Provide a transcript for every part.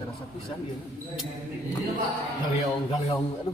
Terasa pisan dia. Galiong, aduh.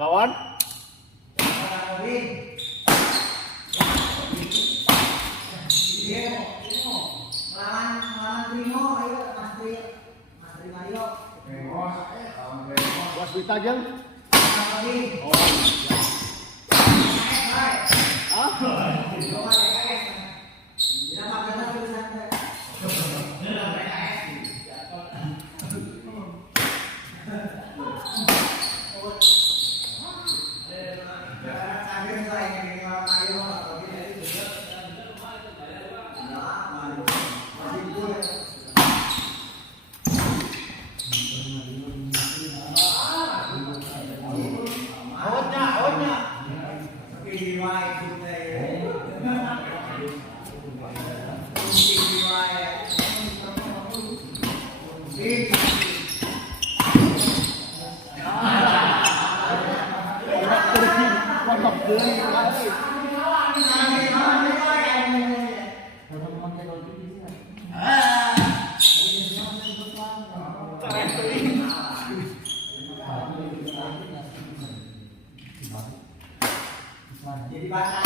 Lawan Bos Wita jeung jadi bahasa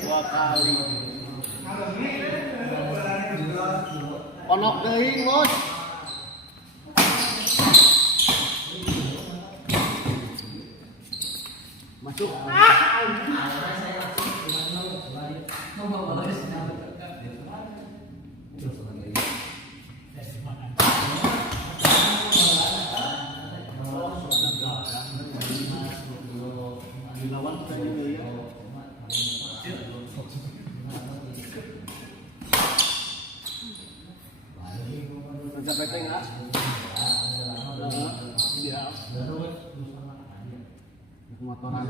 dua kali. Ponok deui, Bos. Masuk. Sampai tengah. Iya. Motoran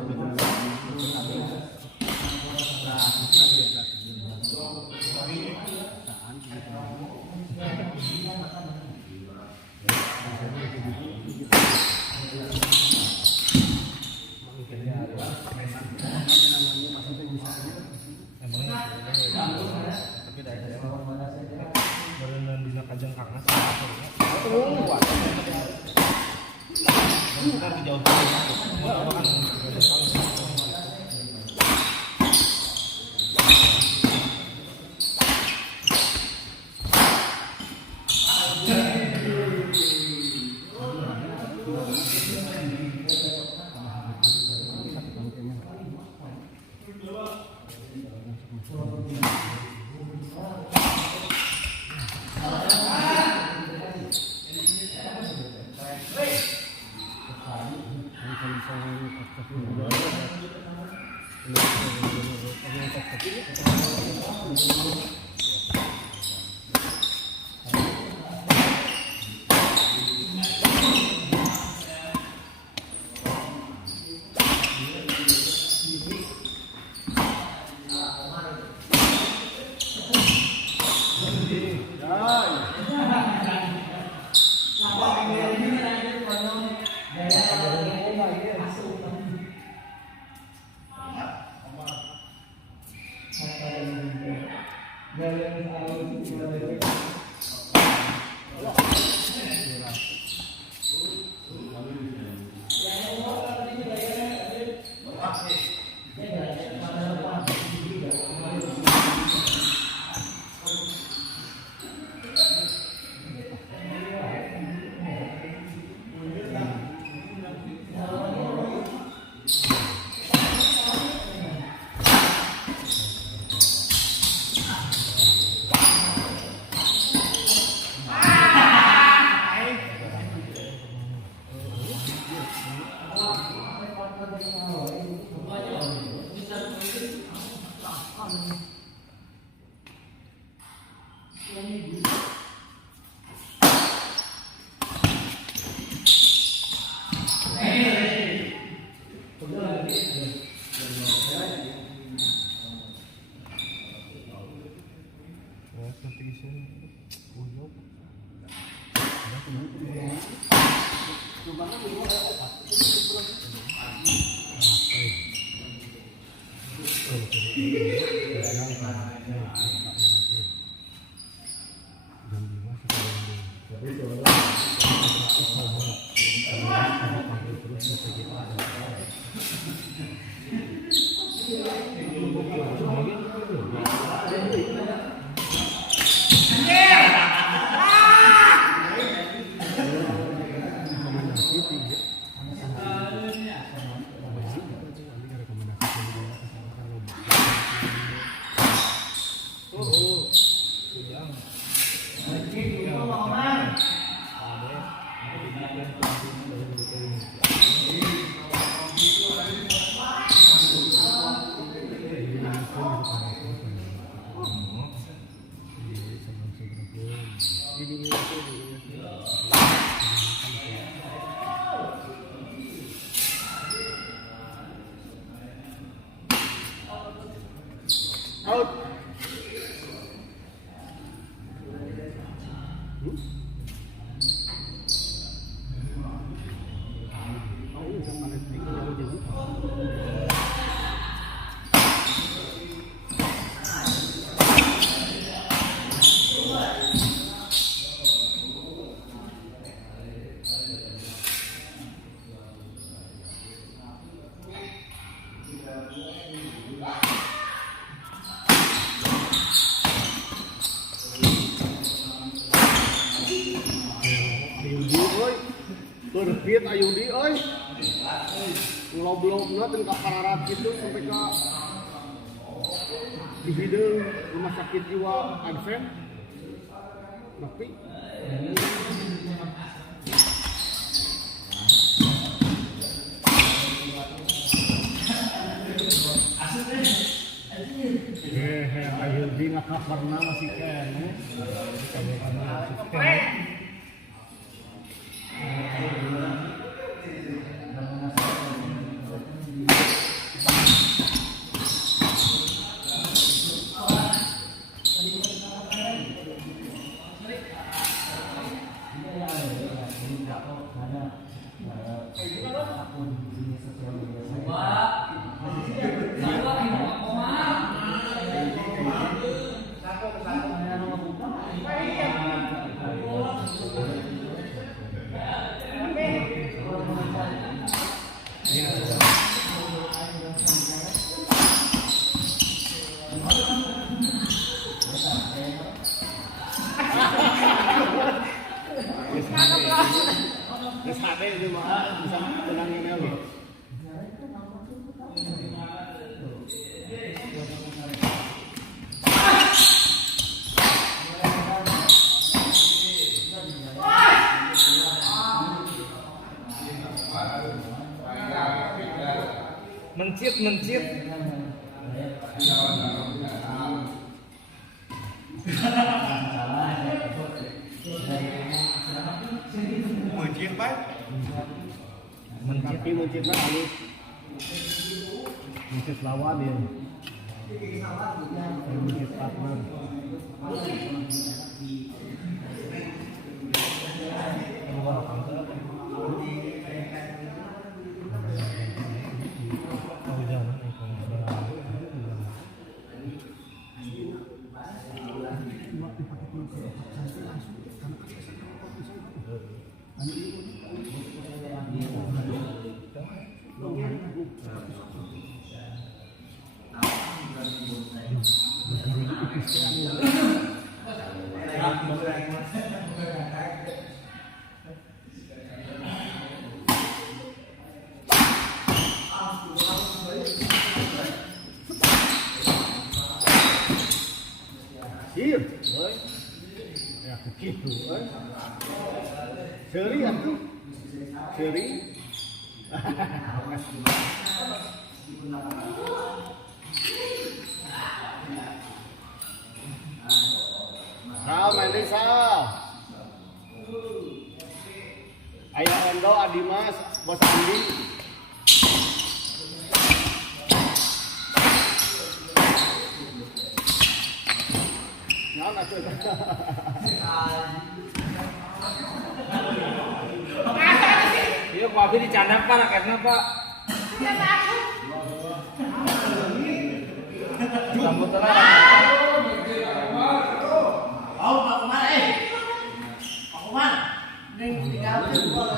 Berfiat Ayudi oi. Ngobrol-ngobrol tentang pararat gitu sampai ke di bidang rumah sakit jiwa Advent. Tapi Ayudi nggak pernah masih kene. Mencit baik. Tapi mencitnya halus. Mencit lawan ya. Mencit partner. Sip, oi. Ya begitu, oi. Seri atuh. Seri. Sal, main sal. Ayah Endo, Adimas, Bos Andi. Jangan atuh. Iya, Pak Abi dicandang Pak, karena Pak. Kamu telah. Oh, Pak Umar, Pak Umar. Neng tinggal di luar.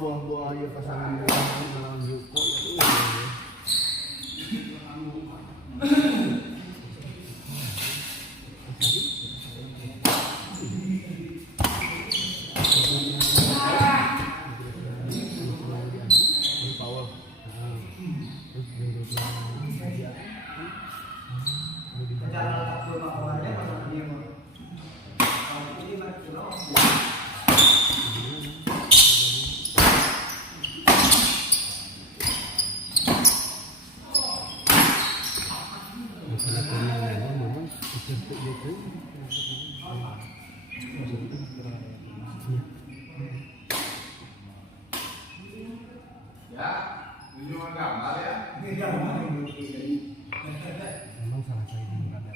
Buah ya pasangan malam Yuko itu. Ya, ini cuma gambar ya. Memang salah saya di ada.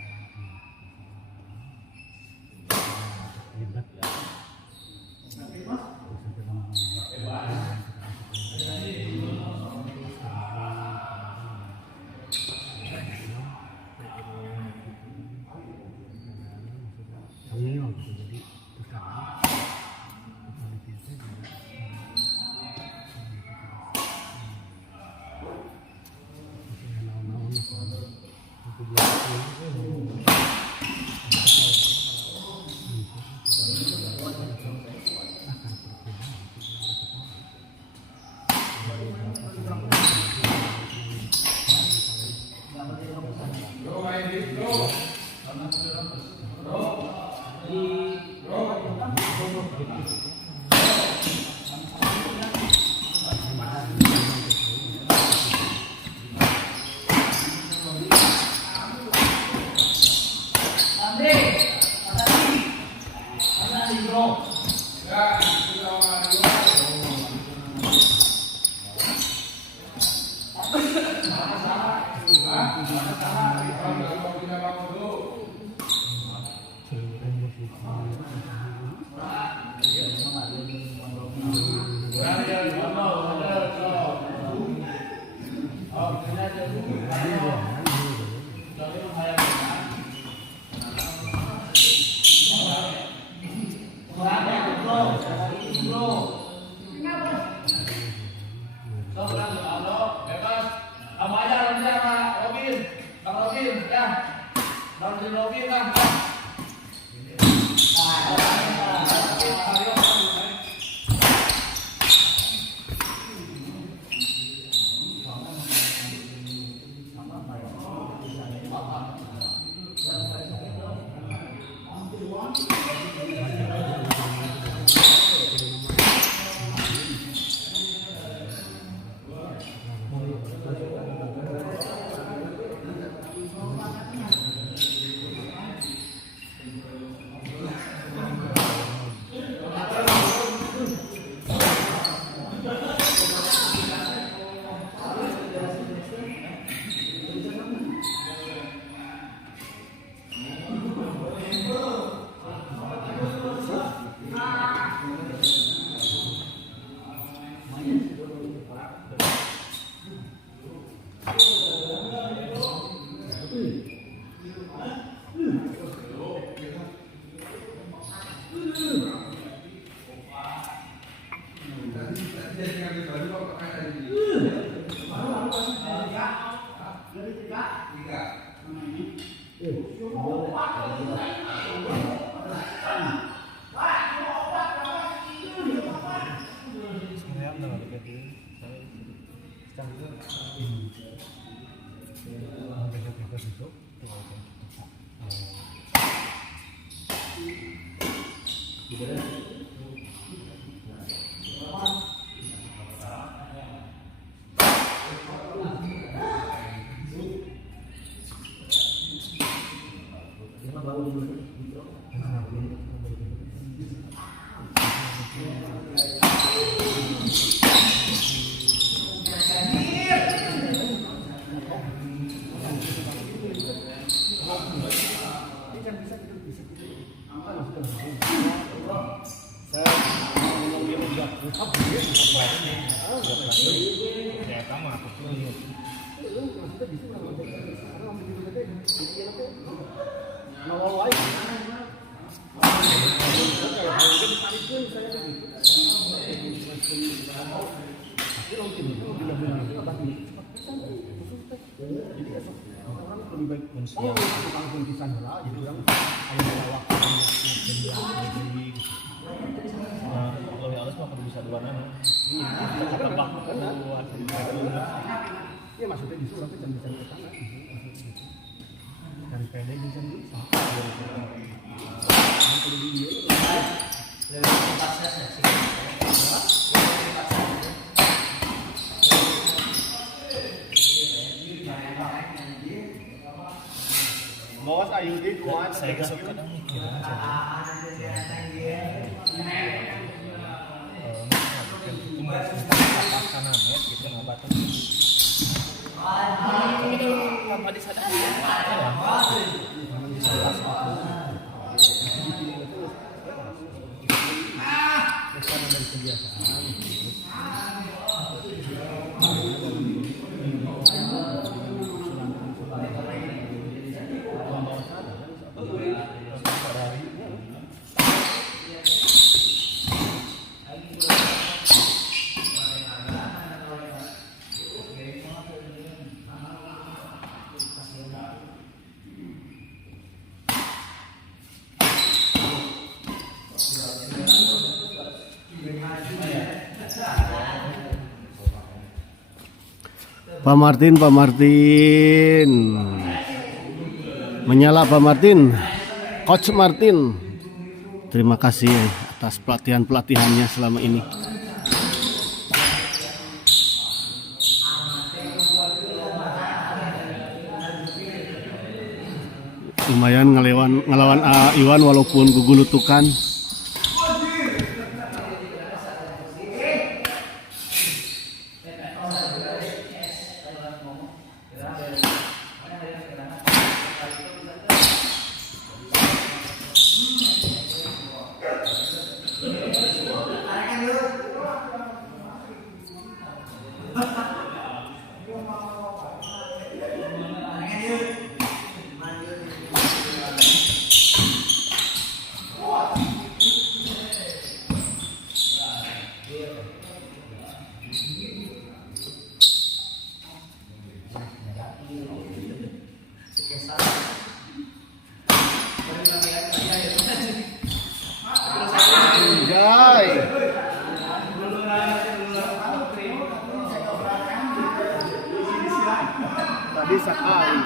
Iya maksudnya disuruh tapi jangan ke sana. Dan pendek bisa bisa. Bawas ayu di kuat. Saya kesel kadang mikir kanan ya gitu ngobatan tanpa disadari karena dari kebiasaan. Pak Martin, menyala Pak Martin, Coach Martin. Terima kasih atas pelatihannya selama ini. Lumayan ngelawan Iwan walaupun gugulutukan. Tadi sekali.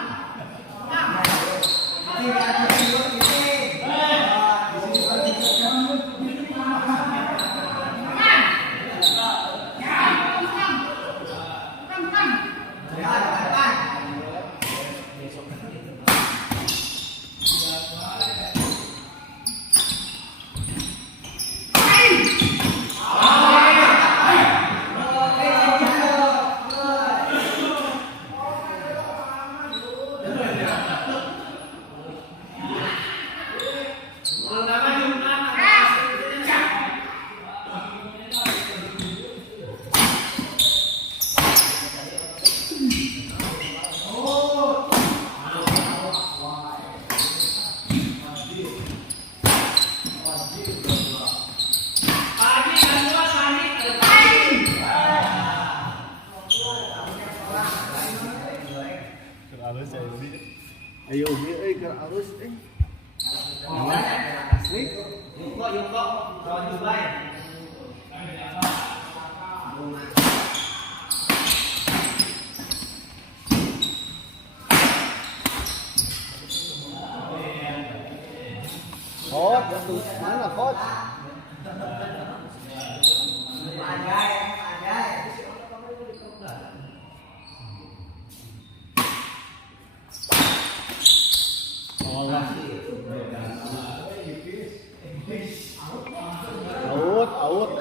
Ayo ke arus Coach, mana Coach? Out.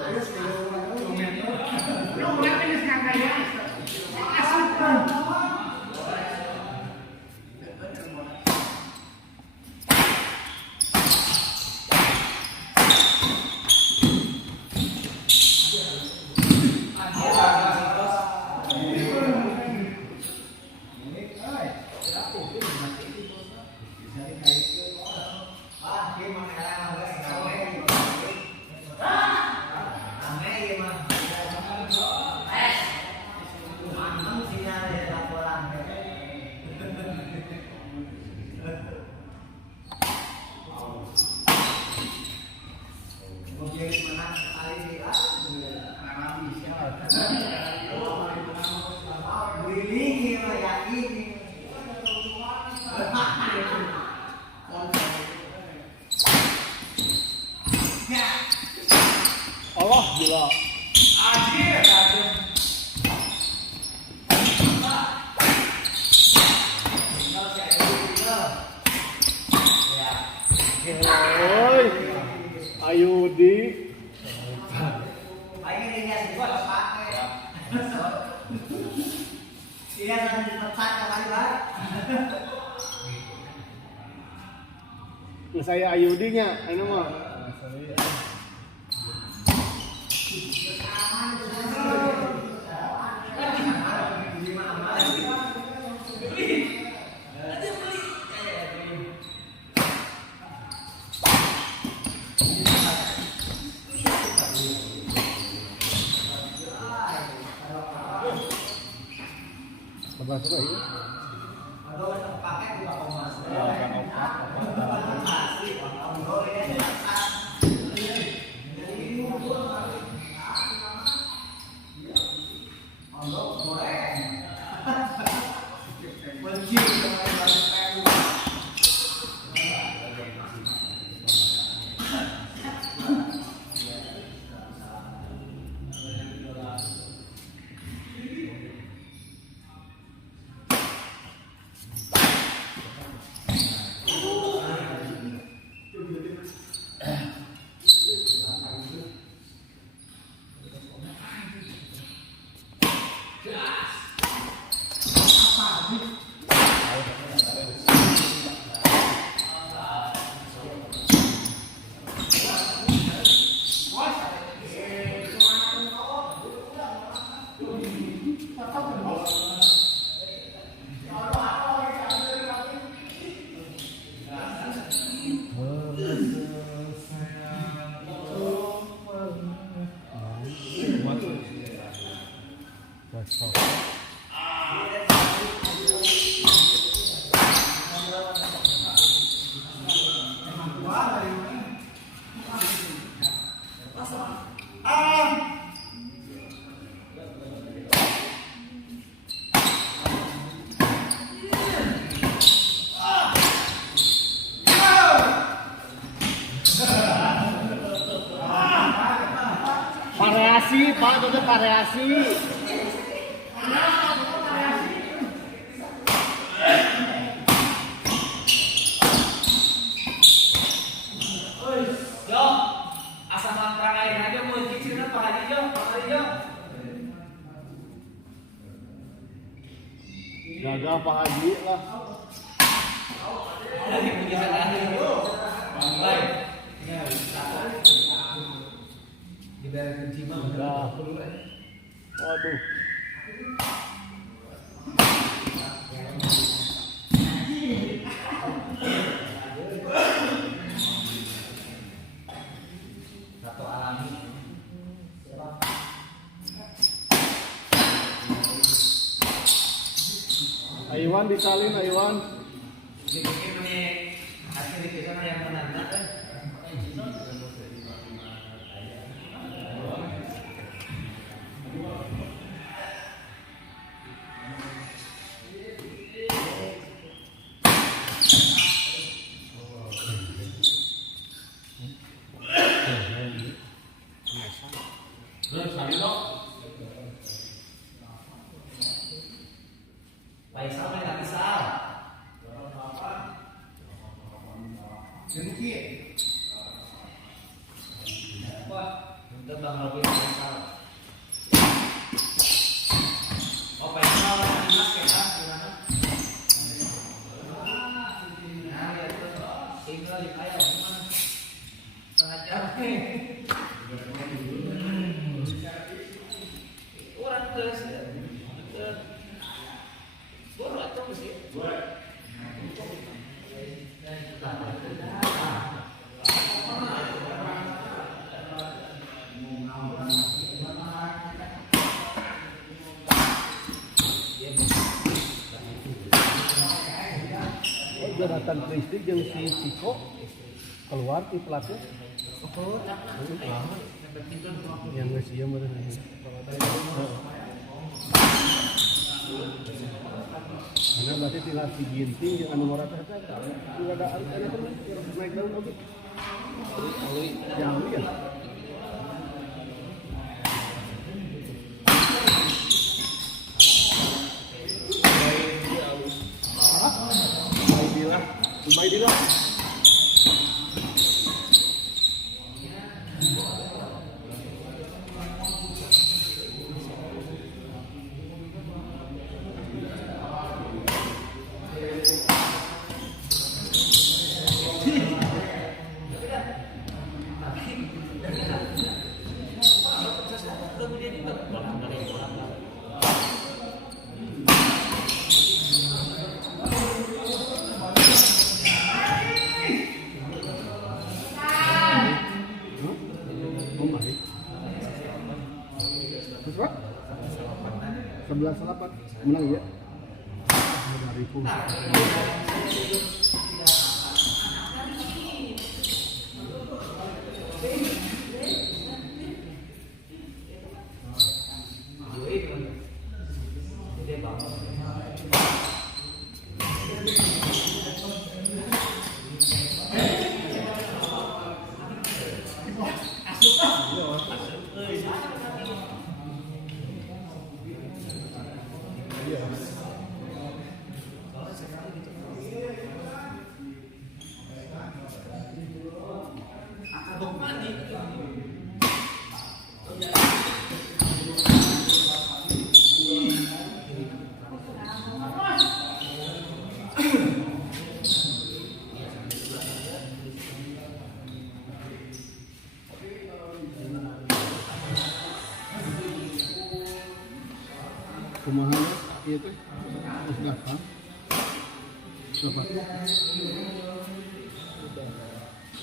Allah gila. Oi, Ayudi. Saya Ayudinya, ini mah. Sebelah ya. Variasi, Pak, itu variasi. Jo, asal perang air aja mau cicilnya Pak Haji Jo, Pak Haji Jo. Jaga Pak Haji lah. Lagi punya lagi. Baik. Diberi kunci mah. Waduh. Satu alami. Aiwan disalin Aiwan. Mungkin ini hasil itu sana yang menanda kan. Faisal main lagi Sal. Sedikit. Wah, udah Bang Robi Faisal. Oh Faisal main mas ya, gimana? Nah, ya tuh. Tinggal di ayam gimana? Pengajar. Orang terus. Boleh atau mesti? Boleh. Jonathan Christie jeung si Ciko keluar di pelatih. Yang geus ieu meureun. Karena berarti tinggal si Ginting yang anu ngora teh teh. Udah ada anu temen naik daun oke. Yang ya. Baiklah. 11-8 menang ya. Dari fungsi. Kumaha ieu teh? Geus daftar. Coba.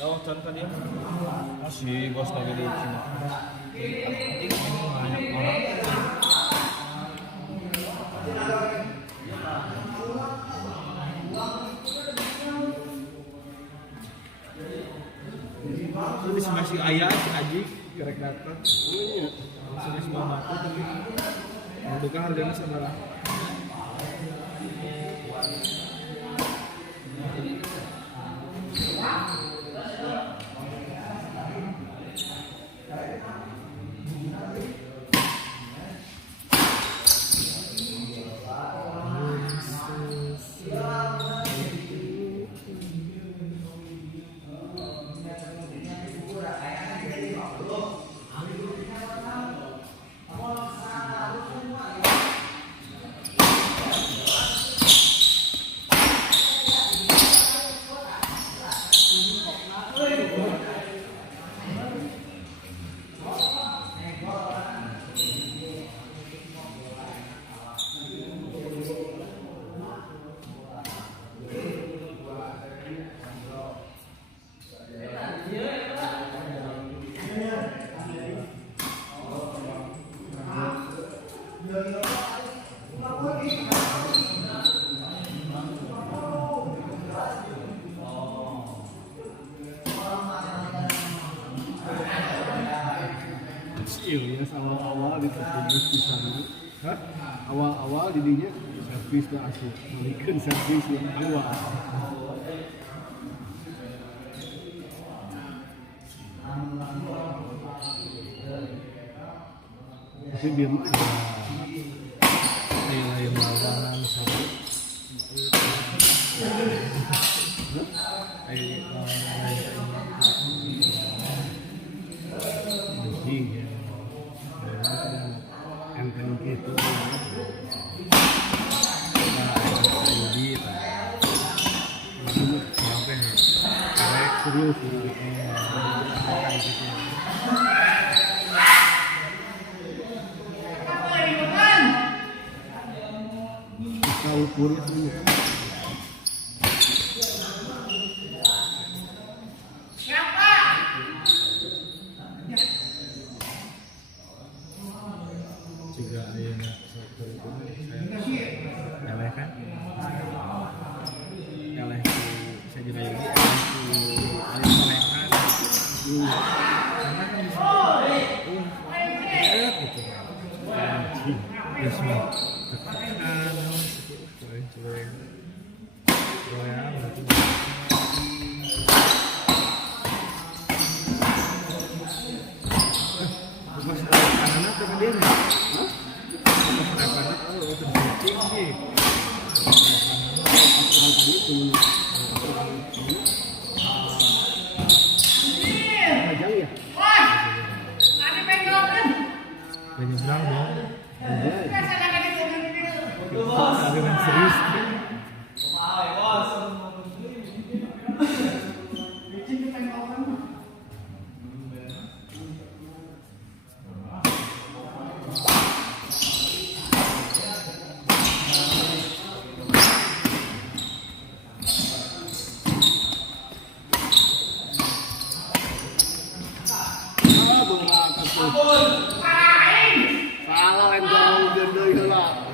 Oh, contoh dia. Si bos lagi di sini. Banyak orang. Terus masih ayah si Aji kerek datang. Iya. Sudah semua mati tapi mereka harganya saudara. Iya, awal-awal di servis di sana. Hah? Awal-awal didinya servis lah asup. Balikan servis yang awal. Tapi biar Nilai lawanan sama. anjing ya. Enteng gitu. Serius tahu puri itu juga ayana sektor itu eleh kan eleh saya juga ini eleh solehan karena kan gitu anjing terus mah tekan cuek goyang gitu pas kanan atau ke dia nih pas kanan oh tercicing sih panjang ya. menyeberang dong Iya. dengan serius Salah lain jauh gede lah.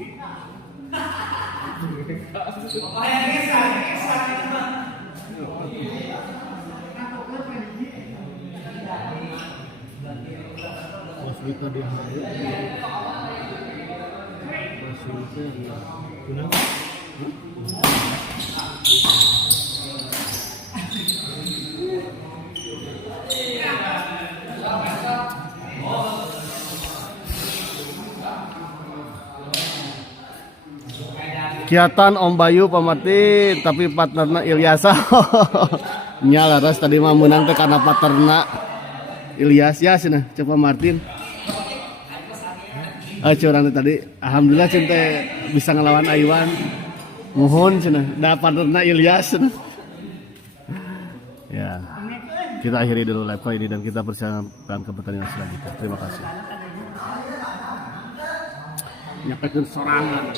Bos kita dia hari. Rasulnya ya. Kunang. Kiatan Om Bayu pamati tapi partnerna Ilyasa. Nya laras tadi mah menang teh karena partnerna Ilyas ya cenah coba Martin. Curang tadi alhamdulillah cinta bisa ngelawan Aiwan. Mohon cenah da partnerna Ilyas cenah. Ya. Kita akhiri dulu live ini dan kita persiapkan ke pertandingan selanjutnya. Terima kasih. Nyapekeun sorangan.